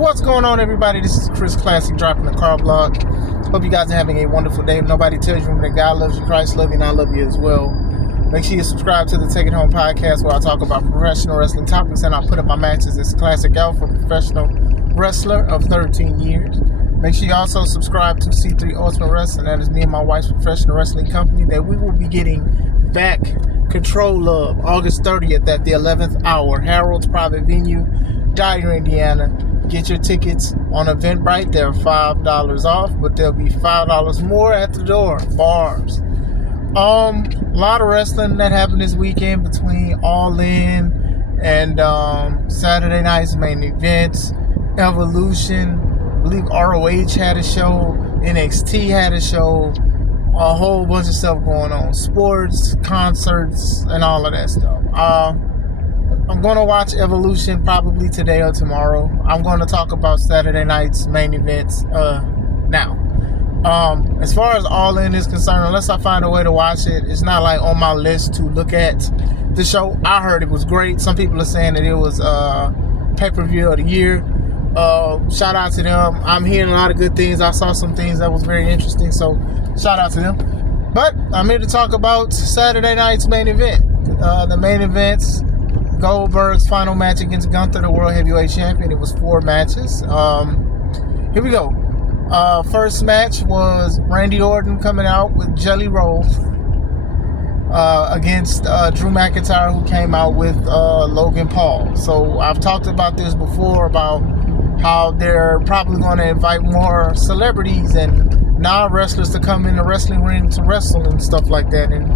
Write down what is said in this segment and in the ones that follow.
What's going on, everybody? This is Chris Classic dropping the car blog. Hope you guys are having a wonderful day. If nobody tells you that God loves you, Christ loves you, and I love you as well. Make sure you subscribe to the Take It Home podcast, where I talk about professional wrestling topics and I put up my matches as Classic Alpha, professional wrestler of 13 years. Make sure you also subscribe to C3 Ultimate Wrestling. That is me and my wife's professional wrestling company that we will be getting back control of August 30th at the 11th hour. Harold's private venue, Dyer, Indiana. Get your tickets on Eventbrite. They're $5 off, but there'll be $5 more at the door. Bars. A lot of wrestling that happened this weekend between All In and Saturday night's main events. Evolution. I believe ROH had a show. NXT had a show. A whole bunch of stuff going on. Sports, concerts, and all of that stuff. I'm going to watch Evolution probably today or tomorrow. I'm going to talk about Saturday night's main events now. As far as All In is concerned, unless I find a way to watch it, it's not like on my list to look at the show. I heard it was great. Some people are saying that it was pay-per-view of the year. Shout out to them. I'm hearing a lot of good things. I saw some things that was very interesting, so shout out to them. But I'm here to talk about Saturday night's main event. The main events, Goldberg's final match against Gunther, the World Heavyweight Champion. It was 4 matches. Here we go. First match was Randy Orton coming out with Jelly Roll against Drew McIntyre, who came out with Logan Paul. So I've talked about this before, about how they're probably going to invite more celebrities and non-wrestlers to come in the wrestling ring to wrestle and stuff like that. And,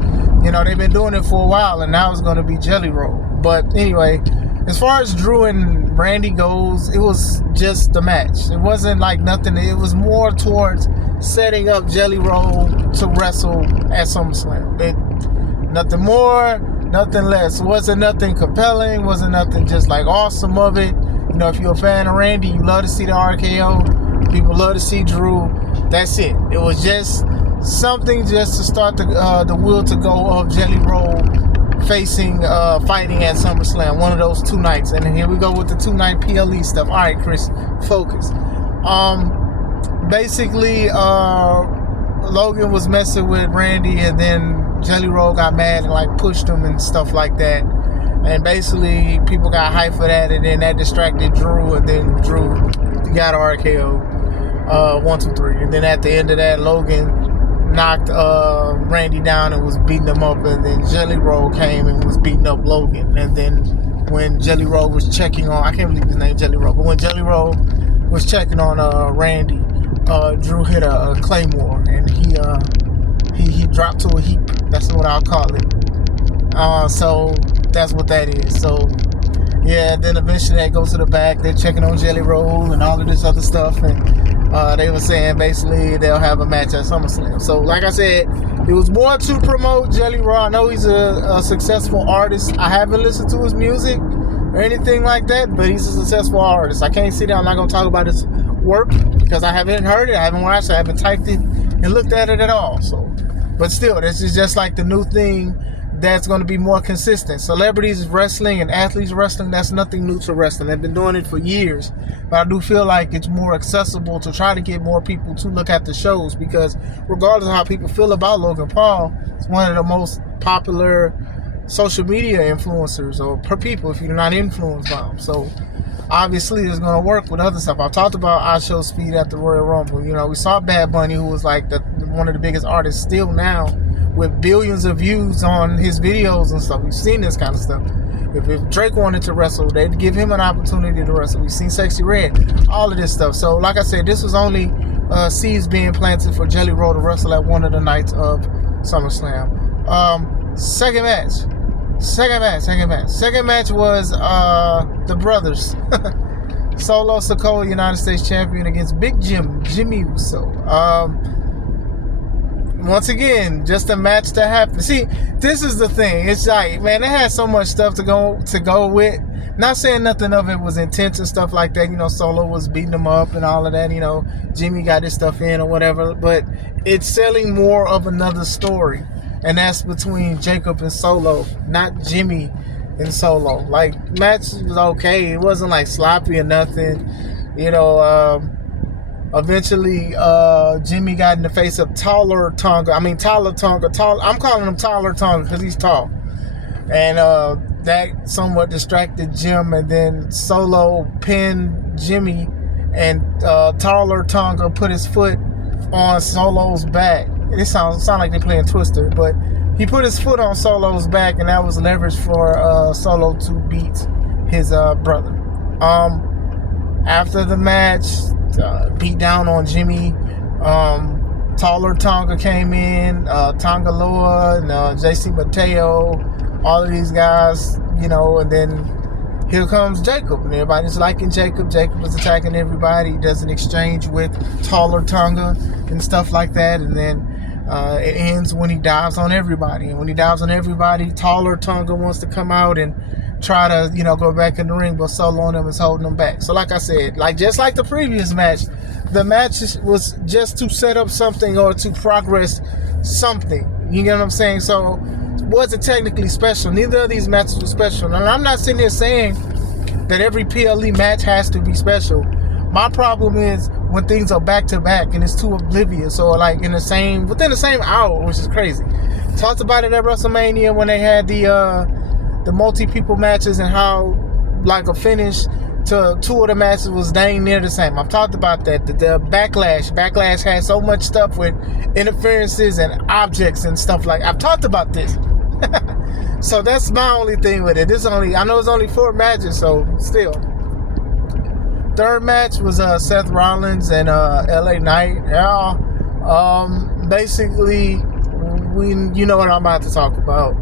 you know, they've been doing it for a while, and now it's going to be Jelly Roll. But anyway, as far as Drew and Randy goes, it was just the match. It wasn't like nothing. It was more towards setting up Jelly Roll to wrestle at SummerSlam. Nothing more, nothing less. Wasn't nothing compelling. Wasn't nothing just like awesome of it. You know, if you're a fan of Randy, you love to see the RKO. People love to see Drew. That's it. It was just something just to start the wheel to go of Jelly Roll fighting at SummerSlam, one of those 2 nights. And then here we go with the 2-night PLE stuff. All right, Chris, focus. Basically, Logan was messing with Randy, and then Jelly Roll got mad and like pushed him and stuff like that. And basically, people got hyped for that, and then that distracted Drew, and then Drew got RKO. 1, 2, 3. And then at the end of that, Logan knocked Randy down and was beating him up, and then Jelly Roll came and was beating up Logan. And then when Jelly Roll was checking on, I can't believe his name Jelly Roll, but when Jelly Roll was checking on Randy, Drew hit a Claymore, and he dropped to a heap. That's what I'll call it. So that's what that is. So yeah, then eventually they go to the back. They're checking on Jelly Roll and all of this other stuff, and they were saying basically they'll have a match at SummerSlam. So like I said, it was more to promote Jelly Roll. I know he's a successful artist. I haven't listened to his music or anything like that, but he's a successful artist. I can't sit down. I'm not going to talk about his work because I haven't heard it, I haven't watched it, I haven't typed it and looked at it at all. So, but still, this is just like the new thing that's going to be more consistent. Celebrities wrestling and athletes wrestling, that's nothing new to wrestling. They've been doing it for years. But I do feel like it's more accessible to try to get more people to look at the shows, because regardless of how people feel about Logan Paul, it's one of the most popular social media influencers, or per people if you're not influenced by them. So obviously it's going to work with other stuff. I talked about I Show Speed at the Royal Rumble. You know, we saw Bad Bunny, who was like one of the biggest artists still now, with billions of views on his videos and stuff. We've seen this kind of stuff. If Drake wanted to wrestle, they'd give him an opportunity to wrestle. We've seen Sexy Red, all of this stuff. So like I said, this was only seeds being planted for Jelly Roll to wrestle at one of the nights of SummerSlam. Second match was the brothers. Solo Sikoa, United States champion, against Big Jimmy Uso. Once again, just a match to happen. See, this is the thing. It's like, man, it had so much stuff to go with. Not saying nothing of it was intense and stuff like that. You know, Solo was beating him up and all of that. You know, Jimmy got his stuff in or whatever. But it's selling more of another story. And that's between Jacob and Solo, not Jimmy and Solo. Like, match was okay. It wasn't like sloppy or nothing. You know, eventually Jimmy got in the face of Taller Tonga. I'm calling him Taller Tonga because he's tall. And that somewhat distracted Jim, and then Solo pinned Jimmy, and Taller Tonga put his foot on Solo's back. It sound like they're playing Twister, but he put his foot on Solo's back, and that was leverage for Solo to beat his brother. After the match, beat down on Jimmy, Taller Tonga came in, Tonga Loa, and JC Mateo, all of these guys, you know, and then here comes Jacob, and everybody's liking Jacob. Jacob was attacking everybody. He does an exchange with Taller Tonga and stuff like that, and then it ends when he dives on everybody. And when he dives on everybody, Taller Tonga wants to come out and try to, you know, go back in the ring, but Solo on him is holding him back. So like I said, just like the previous match, the match was just to set up something or to progress something. You get what I'm saying? So wasn't technically special. Neither of these matches were special. And I'm not sitting here saying that every PLE match has to be special. My problem is when things are back to back and it's too oblivious, or like within the same hour, which is crazy. Talked about it at WrestleMania when they had the multi-people matches, and how like a finish to two of the matches was dang near the same. I've talked about that. The Backlash had so much stuff with interferences and objects and stuff like. I've talked about this. So that's my only thing with it. I know it's only 4 matches, so still. Third match was Seth Rollins and LA Knight. Basically, you know what I'm about to talk about.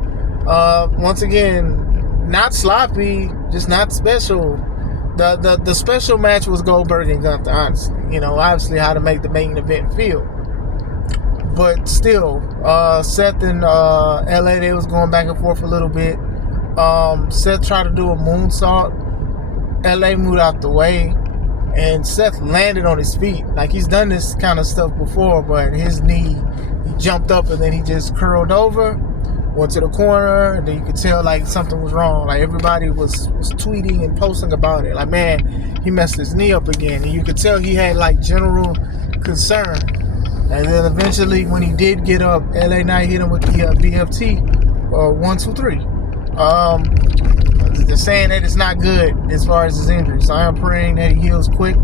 Once again, not sloppy, just not special. The special match was Goldberg and Gunther, honestly. You know, obviously how to make the main event feel. But still, Seth and LA, they was going back and forth a little bit. Seth tried to do a moonsault. LA moved out the way, and Seth landed on his feet. Like, he's done this kind of stuff before, but his knee, he jumped up and then he just curled over, went to the corner, and then you could tell like something was wrong. Like, everybody was tweeting and posting about it. Like, man, he messed his knee up again. And you could tell he had like general concern. And then eventually, when he did get up, LA Knight hit him with the BFT, 1, 2, 3. They're saying that it's not good as far as his injury. So I am praying that he heals quick.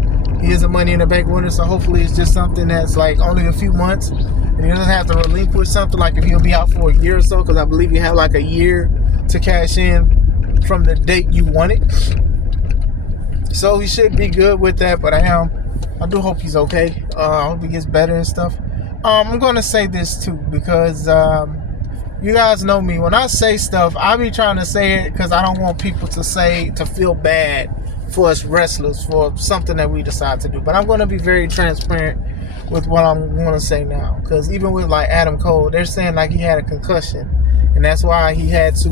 He is a Money in the Bank winner, so hopefully it's just something that's like only a few months, and he doesn't have to relinquish something like if he'll be out for a year or so, because I believe you have like a year to cash in from the date you want it. So he should be good with that, but I do hope he's okay. I hope he gets better and stuff. I'm going to say this too, because you guys know me. When I say stuff, I be trying to say it because I don't want people to feel bad for us wrestlers for something that we decide to do. But I'm going to be very transparent with what I'm going to say now. Because even with like Adam Cole, they're saying like he had a concussion, and that's why he had to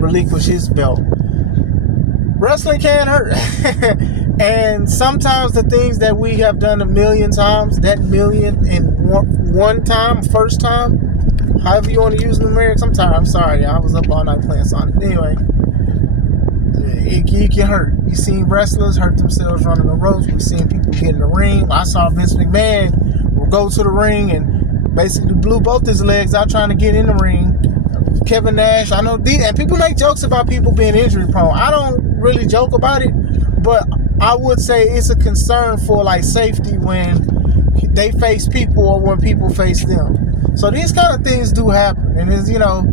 relinquish his belt. Wrestling can hurt. And sometimes the things that we have done a million times, that million in one time, first time, however you want to use numerics, I'm sorry, I was up all night playing Sonic. Anyway, it can hurt. You've seen wrestlers hurt themselves running the ropes. We've seen people get in the ring. I saw Vince McMahon go to the ring and basically blew both his legs out trying to get in the ring. Kevin Nash, I know, and people make jokes about people being injury prone. I don't really joke about it, but I would say it's a concern for like safety when they face people or when people face them. So these kind of things do happen, and it's, you know,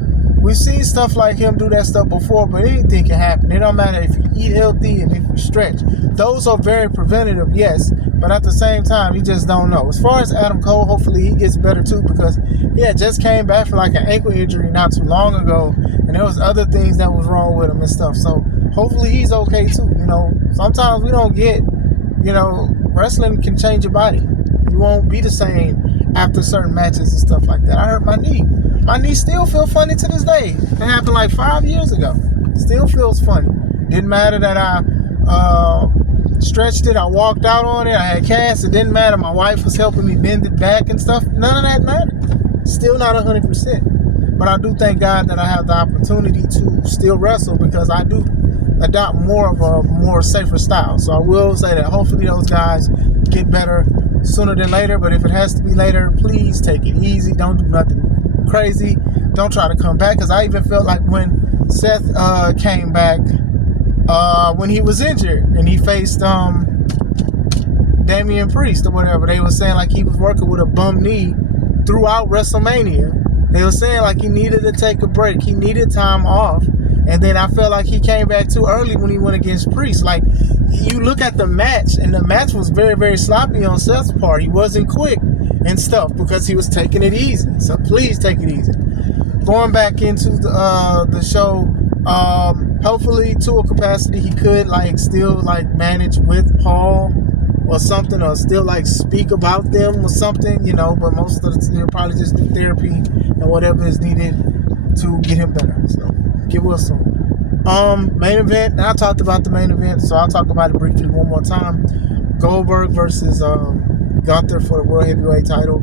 we've seen stuff like him do that stuff before, but anything can happen. It don't matter if you eat healthy and if you stretch. Those are very preventative, yes, but at the same time, you just don't know. As far as Adam Cole, hopefully he gets better too, because just came back from like an ankle injury not too long ago, and there was other things that was wrong with him and stuff. So hopefully he's okay too. You know, sometimes we don't get, you know, wrestling can change your body. You won't be the same after certain matches and stuff like that. I hurt my knee. My knee still feels funny to this day. It happened like 5 years ago. Still feels funny. Didn't matter that I stretched it. I walked out on it. I had casts. It didn't matter. My wife was helping me bend it back and stuff. None of that mattered. Still not 100%. But I do thank God that I have the opportunity to still wrestle, because I do adopt more of a more safer style. So I will say that hopefully those guys get better sooner than later. But if it has to be later, please take it easy. Don't do nothing crazy. Don't try to come back. Because I even felt like when Seth came back when he was injured and he faced Damian Priest or whatever, they were saying like he was working with a bum knee throughout WrestleMania. They were saying like he needed to take a break. He needed time off. And then I felt like he came back too early when he went against Priest. Like, you look at the match, and the match was very, very sloppy on Seth's part. He wasn't quick and stuff because he was taking it easy. So please take it easy. Going back into the show, hopefully to a capacity he could like still like manage with Paul or something, or still like speak about them or something, you know. But most of the probably just do therapy and whatever is needed to get him better. So get well soon. Main event. Now I talked about the main event, so I'll talk about it briefly one more time. Goldberg versus Gunther for the World Heavyweight title.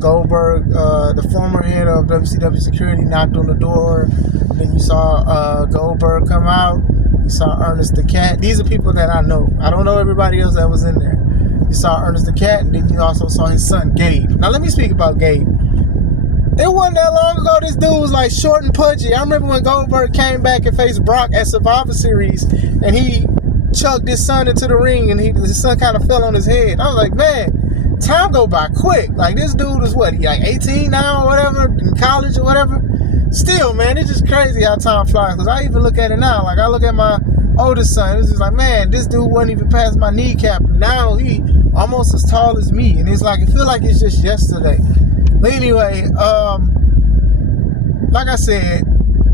Goldberg, the former head of WCW Security, knocked on the door. Then you saw Goldberg come out. You saw Ernest the Cat. These are people that I know. I don't know everybody else that was in there. You saw Ernest the Cat, and then you also saw his son, Gabe. Now, let me speak about Gabe. It wasn't that long ago this dude was like short and pudgy. I remember when Goldberg came back and faced Brock at Survivor Series, and he chugged his son into the ring, and his son kind of fell on his head. I was like, man, time go by quick. Like, this dude is what, he like 18 now or whatever, in college or whatever? Still, man, it's just crazy how time flies. Because I even look at it now. Like, I look at my oldest son. It's just like, man, this dude wasn't even past my kneecap. Now he almost as tall as me. And it's like, it feels like it's just yesterday. But anyway, like I said,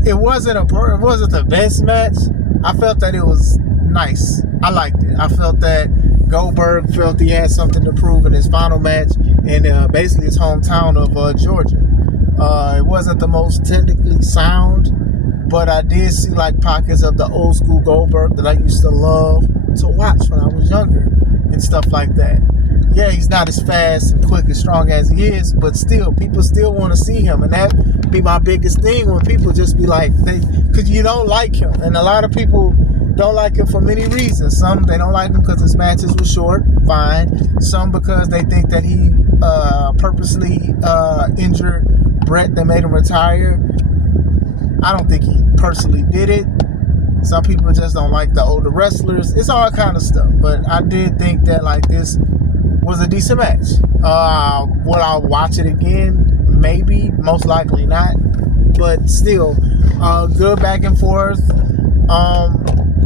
it wasn't the best match. I felt that it was nice. I liked it. I felt that Goldberg felt he had something to prove in his final match in basically his hometown of Georgia. It wasn't the most technically sound, but I did see like pockets of the old school Goldberg that I used to love to watch when I was younger and stuff like that. Yeah, he's not as fast and quick and strong as he is, but still, people still want to see him. And that be my biggest thing when people just be like, because you don't like him. And a lot of people don't like him for many reasons. Some, they don't like him because his matches were short, fine. Some because they think that he purposely injured Brett that made him retire. I don't think he personally did it. Some people just don't like the older wrestlers. It's all kind of stuff. But I did think that like this was a decent match. Will I watch it again? Maybe. Most likely not. But still, good back and forth.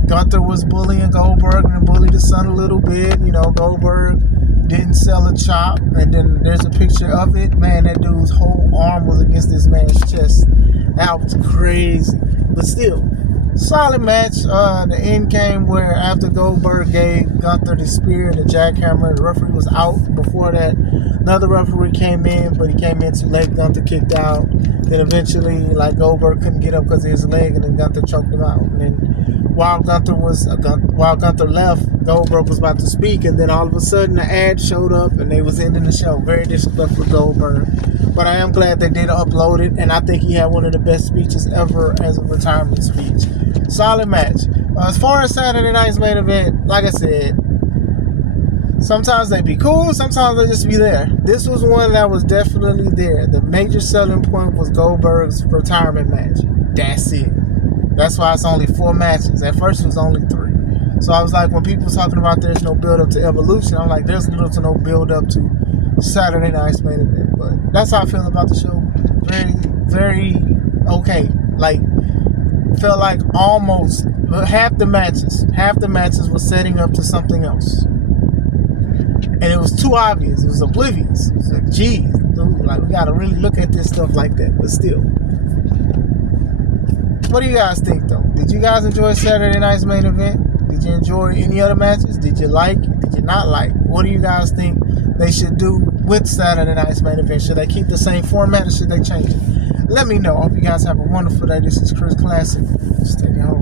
Gunther was bullying Goldberg and bullied his son a little bit. You know, Goldberg didn't sell a chop. And then there's a picture of it. Man, that dude's whole arm was against this man's chest. That was crazy. But still, solid match. The end came where after Goldberg gave Gunther the spear and the jackhammer, the referee was out before that. Another referee came in, but he came in too late. Gunther kicked out. Then eventually, like, Goldberg couldn't get up because of his leg, and then Gunther choked him out. And then while Gunther left, Goldberg was about to speak, and then all of a sudden the ad showed up, and they was ending the show. Very disrespectful to Goldberg. But I am glad they did upload it, and I think he had one of the best speeches ever as a retirement speech. Solid match. As far as Saturday night's main event, like I said, sometimes they be cool, sometimes they just be there. This was one that was definitely there. The major selling point was Goldberg's retirement match. That's it. That's why it's only 4 matches. At first it was only 3. So I was like, when people talking about there's no build up to Evolution, I'm like, there's little to no build up to Saturday night's main event. But that's how I feel about the show. Very, very okay. Like, felt like almost half the matches were setting up to something else. And it was too obvious. It was oblivious. It was like, geez, dude, like, we gotta really look at this stuff like that. But still. What do you guys think, though? Did you guys enjoy Saturday night's main event? Did you enjoy any other matches? Did you like? Did you not like? What do you guys think they should do with Saturday night's main event? Should they keep the same format or should they change it? Let me know. I hope you guys have a wonderful day. This is Chris Classic. Stay home.